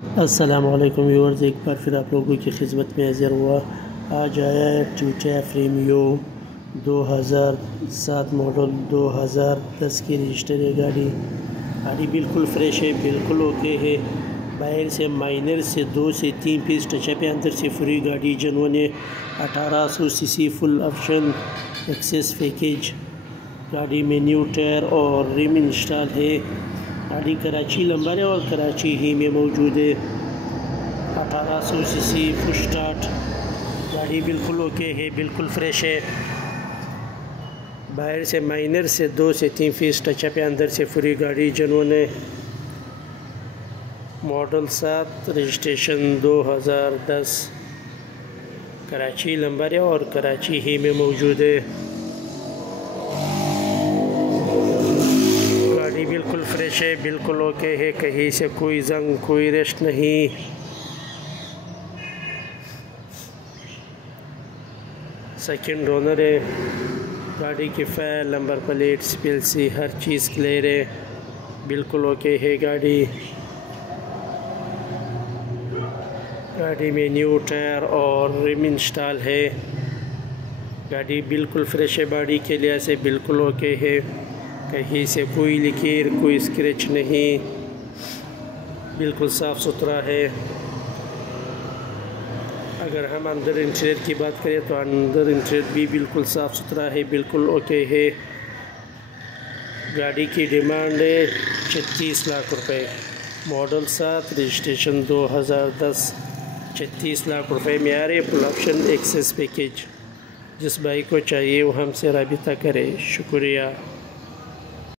अस्सलामुअलैकुम व्यूअर्स, एक बार फिर आप लोगों की खिदमत में हाजिर हुआ। आज आया है टोयोटा प्रीमियो 2007 मॉडल 2010 की रजिस्टर है। गाड़ी बिल्कुल फ्रेश है, बिल्कुल ओके है। बाहर से माइनर से 2 से 3 पीस टचअप है, अंदर से फ्री गाड़ी जनवन है। 1800 CC full option access package. गाड़ी में न्यू टायर और रिम इंस्टॉल है। गाड़ी कराची नंबर है और कराची ही में मौजूद है। 1800 सीसी फुल स्टार्ट। गाड़ी बिल्कुल ओके है, बिल्कुल फ्रेश है। बाहर से माइनर से 2 से 3 फीस टचअप है, अंदर से फ्री गाड़ी जनवन है। मॉडल 7, रजिस्ट्रेशन 2010, कराची नंबर है और कराची ही में मौजूद है। गाड़ी बिल्कुल फ्रेश है, बिल्कुल ओके है। कहीं से कोई जंग, कोई रेस्ट नहीं। सेकंड ओनर है। गाड़ी की फायर, नंबर प्लेट, पीएलसी, हर चीज़ क्लियर है, बिल्कुल ओके है। गाड़ी में न्यू टायर और रिम इंस्टॉल है। गाड़ी बिल्कुल फ्रेश है, बॉडी के लिए से बिल्कुल ओके है। कहीं से कोई लीकेर, कोई स्क्रैच नहीं, बिल्कुल साफ़ सुथरा है। अगर हम अंदर इंटीरियर की बात करें तो अंदर इंटीरियर भी बिल्कुल साफ़ सुथरा है, बिल्कुल ओके है। गाड़ी की डिमांड है 36 लाख रुपए। मॉडल 7, रजिस्ट्रेशन 2010, 36 लाख रुपए में आ रहे फुल ऑप्शन एक्सेस पैकेज। जिस भाई को चाहिए वो हमसे राबिता करे। शुक्रिया।